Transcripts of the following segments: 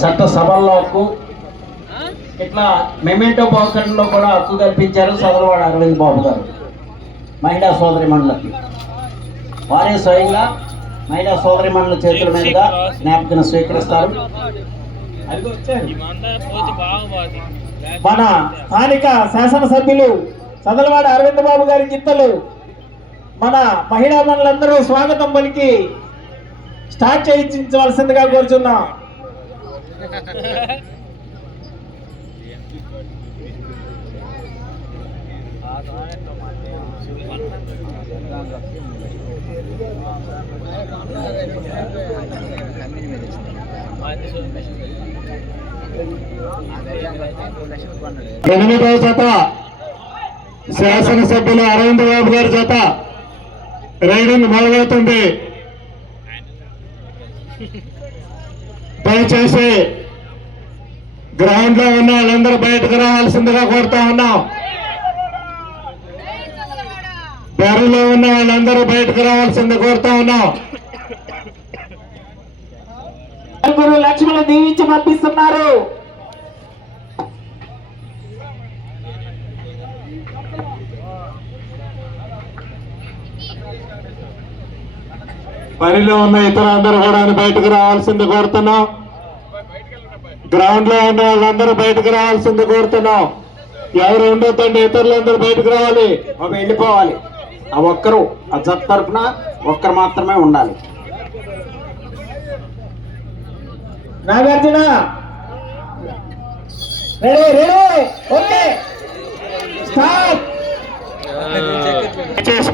చట్ట సభల్లో హక్కు, ఇట్లా మెమెంటో బహుకరణలో కూడా హక్కు కల్పించారు చదలవాడ అరవింద్ బాబు గారు మహిళా సోదరి మండలికి. వారే స్వయంగా మహిళా సోదరి మండలి చేతుల మీదుగా జ్ఞాపకం స్వీకరిస్తారు. మన స్థానిక శాసనసభ్యులు చదలవాడ అరవింద్ బాబు గారి గిత్తలు మన మహిళా మండలందరూ స్వాగతం పలికి స్టార్ట్ చేయించవలసిందిగా కోరుచున్నాం. ఎనిమిదవ జత శాసనసభ్యులు అరవింద్ బాబు గారి జత రైడింగ్ మొదలవుతుంది. దయచేసి గ్రౌండ్ లో ఉన్న వాళ్ళందరూ బయటకు రావాల్సిందిగా కోరుతా ఉన్నాం. బెరలో ఉన్న వాళ్ళందరూ బయటకు రావాల్సింది కోరుతా ఉన్నాం. లక్ష్మణులు దీవించి పంపిస్తున్నారు. పనిలో ఉన్న ఇతరులందరూ కూడా బయటకు రావాల్సింది కోరుతున్నాం. గ్రౌండ్ లో ఉన్న వాళ్ళందరూ బయటకు రావాల్సింది కోరుతున్నాం. ఎవరు ఉండొద్దండి, ఇతరులందరూ బయటకు రావాలి, వెళ్ళిపోవాలి. ఆ ఒక్కరు ఆ జట్ తరఫున ఒక్కరు మాత్రమే ఉండాలి. నాగార్జున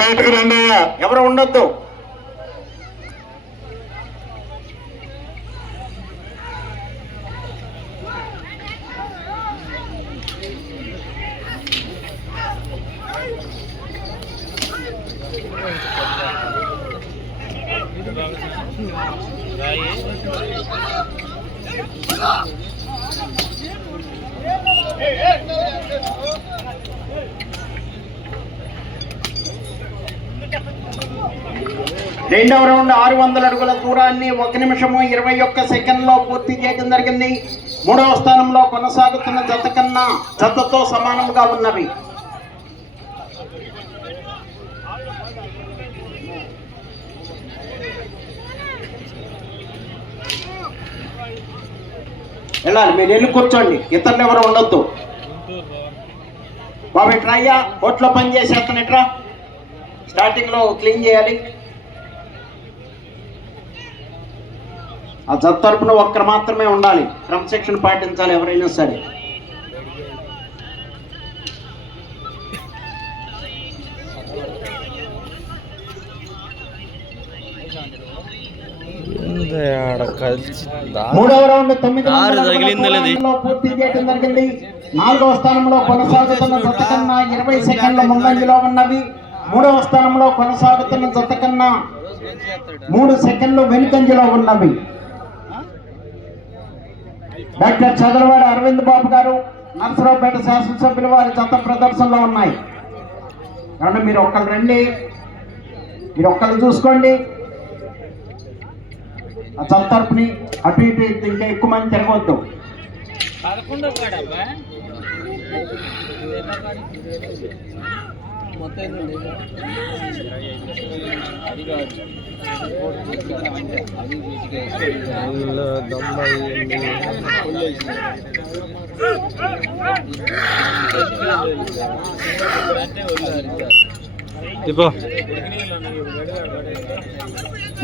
బయటకు రండి, ఎవరు ఉండొద్దు. రెండవ రౌండ్ 600 అడుగుల దూరాన్ని 1 నిమిషము 21 సెకండ్లో పూర్తి చేయడం జరిగింది. మూడవ స్థానంలో కొనసాగుతున్న జత కన్నా జతతో సమానంగా ఉన్నవి. వెళ్ళాలి, మీరు వెళ్ళి కూర్చోండి, ఇతరులు ఎవరు ఉండొద్దు. బాబు ఇట్రా అయ్యా, కోట్లో పని చేసేస్తాను, ఇట్రా స్టార్టింగ్ లో క్లీన్ చేయాలి. ఆ జత తరపున ఒక్కరు మాత్రమే ఉండాలి, క్రమశిక్షణ పాటించాలి ఎవరైనా సరే. మూడవ రౌండ్ 9 పూర్తి చేయడం జరిగింది. 4వ స్థానంలో కొనసాగుతున్న జత కన్నా 20 సెకండ్ల ముందంజలో ఉన్నవి. 3వ స్థానంలో కొనసాగుతున్న జత కన్నా 3 సెకండ్లు వెనుకంజలో ఉన్నవి. డాక్టర్ చదలవాడ అరవింద్ బాబు గారు నర్సరావుపేట శాసనసభ్యులు వారి జత ప్రదర్శనలో ఉన్నాయి. కాబట్టి మీరు ఒక్కరు రండి, మీరు ఒక్కరు చూసుకోండి. ఆ జత తరపుని అటు ఇటు ఇంకా ఎక్కువ మంది తిరగవద్దు.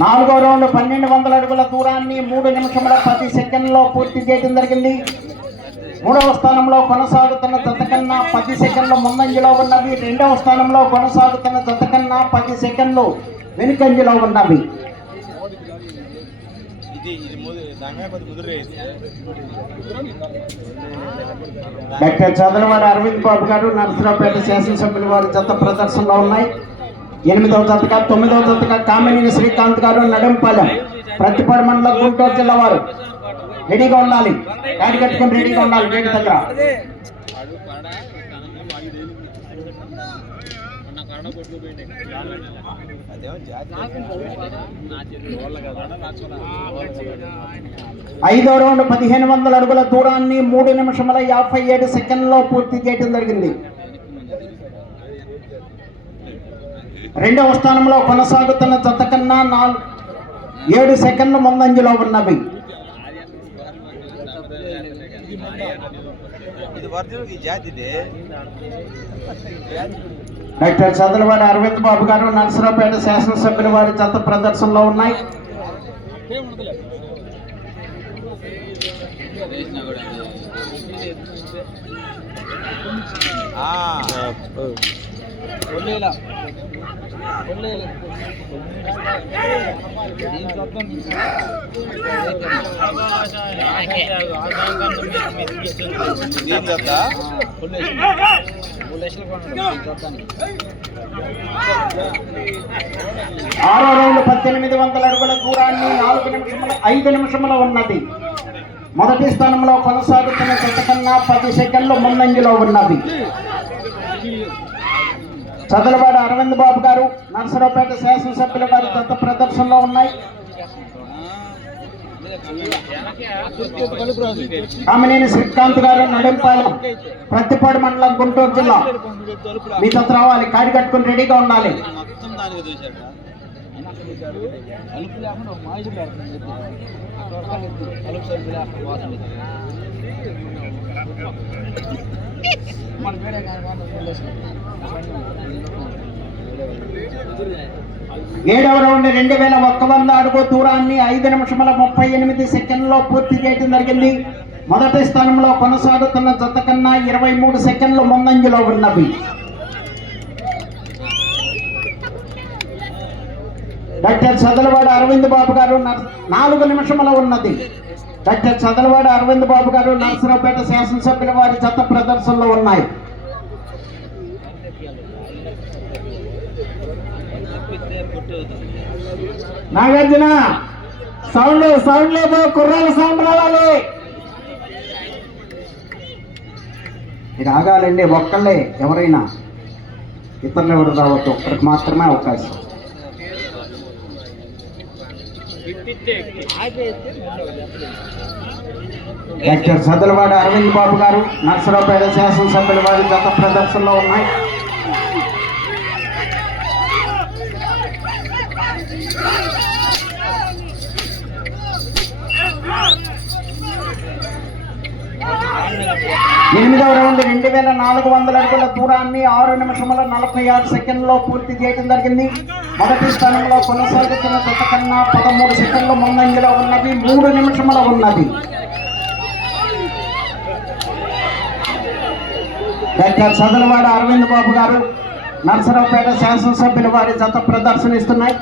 నాలుగో రౌండ్ 1200 అడుగుల దూరాన్ని 3 నిమిషముల 10 సెకండ్లో పూర్తి చేయడం జరిగింది. 3వ స్థానంలో కొనసాగుతున్న జత కన్నా 10 సెకండ్లు ముందంజలో ఉన్నవి. 2వ స్థానంలో కొనసాగుతున్న జత కన్నా 10 సెకండ్లు వెనుకంజలో ఉన్నవి. డాక్టర్ చదలవాడ అరవింద్ బాబు గారు నర్సరావుపేట శాసనసభ్యులు వారి జత ప్రదర్శనలో ఉన్నాయి. 8వ జతగా 9వ జతగా కామినేని శ్రీకాంత్ గారు నడంపాలెం ప్రతిపాడు మండలం గుంటూరు జిల్లా వారు రెడీగా ఉండాలి. గాడి కట్టుకొని రెడీగా ఉండాలి. గేట్ దగ్గర ఐదో రౌండ్ 1500 అడుగుల దూరాన్ని 3 నిమిషముల 57 సెకండ్లో పూర్తి చేయడం జరిగింది. రెండవ స్థానంలో కొనసాగుతున్న జత కన్నా 7 సెకండ్లు ముందంజలో ఉన్నవి. డాక్టర్ చదలవాడి అరవింద్ బాబు గారు, నరసరావుపేట శాసనసభ్యుల వారి జత ప్రదర్శనలో ఉన్నాయి. ఆరో రౌండ్ 1800 అడుగుల దూరాన్ని 5 నిమిషముల ఉన్నది. మొదటి స్థానంలో కొనసాగుతున్న జత కన్నా 10 సెకండ్లు ముందంజలో ఉన్నది. చదలవాడ అరవింద్ బాబు గారు, నరసరావుపేట శాసనసభ్యుల వారి జత ప్రదర్శనలో ఉన్నాయి. కామినేని శ్రీకాంత్ గారు, నడింపాలెం, ప్రతిపాడు మండలం, గుంటూరు జిల్లా. మీ జత రావాలి, కాడి కట్టుకుని రెడీగా ఉండాలి. ఏడవ రౌండ్ 2100 అడుగు దూరాన్ని 5 నిమిషముల 38 సెకండ్లో పూర్తి చేయడం జరిగింది. మొదటి స్థానంలో కొనసాగుతున్న జత కన్నా 23 సెకండ్లు ముందంజలో ఉన్నవి. డాక్టర్ చదలవాడ అరవింద్ బాబు గారు, 4 నిమిషముల ఉన్నది. డాక్టర్ చదలవాడ అరవింద్ బాబు గారు, నరసరావుపేట శాసనసభ్యుల వారి జత ప్రదర్శనలో ఉన్నాయి. నాగార్జున, సౌండ్ లేదు, కుర్రాల సౌండ్ రావాలి. ఇది ఆగాలండి, ఒక్కళ్ళే, ఎవరైనా ఇతరులు ఎవరు రావద్దు, ఒక్కరికి మాత్రమే అవకాశం. డాక్టర్ సదలవాడ అరవింద్ బాబు గారు, నరసరావుపేట శాసనసభ్యుల వారి జత ప్రదర్శనలో ఉన్నాయి. ఎనిమిదవ రౌండ్ 2400 అడుగుల దూరాన్ని 6 నిమిషముల 46 సెకండ్లో పూర్తి చేయడం జరిగింది. మొదటి స్థానంలో కొనసాగుతున్న జత కన్నా 13 సెకండ్లు ముందంజలో ఉన్నది. 3 నిమిషముల ఉన్నది. డాక్టర్ చదలవాడ అరవింద్ బాబు గారు, నరసరావుపేట శాసనసభ్యుల వారి జత ప్రదర్శనిస్తున్నాయి.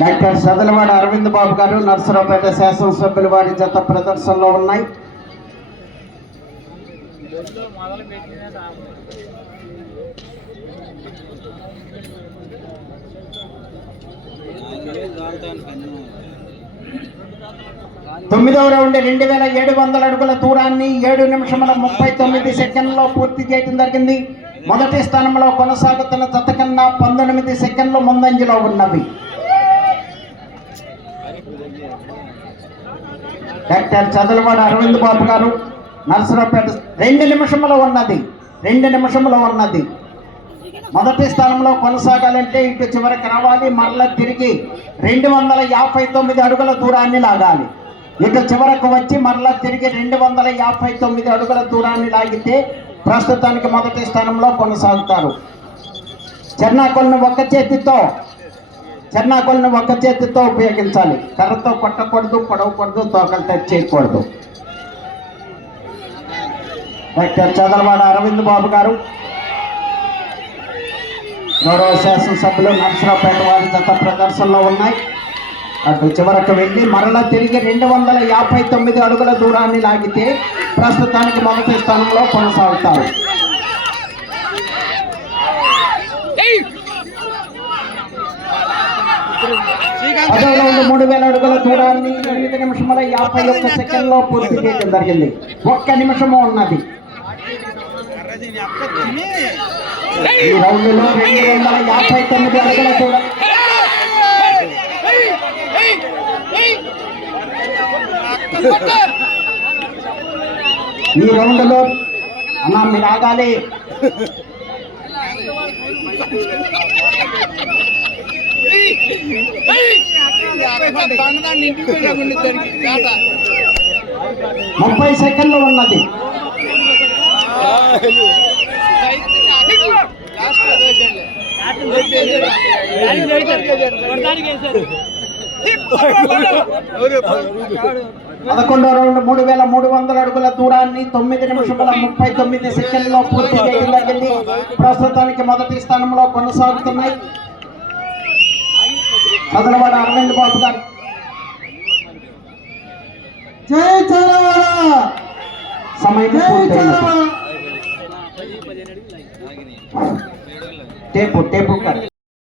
డాక్టర్ చదలవాడ అరవింద్ బాబు గారు, నరసరావుపేట శాసనసభ్యుల వారి జత ప్రదర్శనలో ఉన్నాయి. తొమ్మిదవ రౌండ్ 2700 అడుగుల దూరాన్ని 7 నిమిషముల 39 సెకండ్లో పూర్తి చేయడం జరిగింది. మొదటి స్థానంలో కొనసాగుతున్న జత కన్నా 19 సెకండ్లు ముందంజలో ఉన్నవి. డాక్టర్ చదలవాడ అరవింద్ బాబు గారు, నరసరావుపేట 2 నిమిషముల ఉన్నది. 2 నిమిషముల ఉన్నది. మొదటి స్థానంలో కొనసాగాలంటే ఇటు చివరికి రావాలి, మరలా తిరిగి 259 అడుగుల దూరాన్ని లాగాలి. ఇటు చివరకు వచ్చి మరలా తిరిగి 259 అడుగుల దూరాన్ని లాగితే ప్రస్తుతానికి మొదటి స్థానంలో కొనసాగుతారు. చెన్నాకొలను ఒక్క చేతితో ఉపయోగించాలి. కర్రతో కొట్టకూడదు, పొడవకూడదు, తోకలు టచ్ చేయకూడదు. డాక్టర్ చదలవాడ అరవింద్ బాబు గారు, గౌరవ శాసనసభ్యులు, నరసరావుపేట వారి జత ప్రదర్శనలో ఉన్నాయి. అటు చివరకు వెళ్ళి మరలా తిరిగి 259 అడుగుల దూరాన్ని లాగితే ప్రస్తుతానికి మొదటి స్థానంలో కొనసాగుతారు. పదవ రౌండ్ 3000 అడుగుల దూరాన్ని 8 నిమిషముల 51 సెకండ్లో పూర్తి చేయడం జరిగింది. 1 నిమిషము ఉన్నది. ఈ రౌండ్లో 259 అడుగుల దూరం. ఈ రౌండ్లో అన్నా మీరు ఆగాలి. ముప్పై సెకండ్లు ఉన్నది. పదకొండో రౌండ్ 3300 అడుగుల దూరాన్ని 9 నిమిషముల 39 సెకండ్లో పూర్తి చేయడం జరిగింది. ప్రస్తుతానికి మొదటి స్థానంలో కొనసాగుతున్నాయి చదలవాడ అరవింద్ బాబు గారు. జై చదలవాడ. సమయం టేపు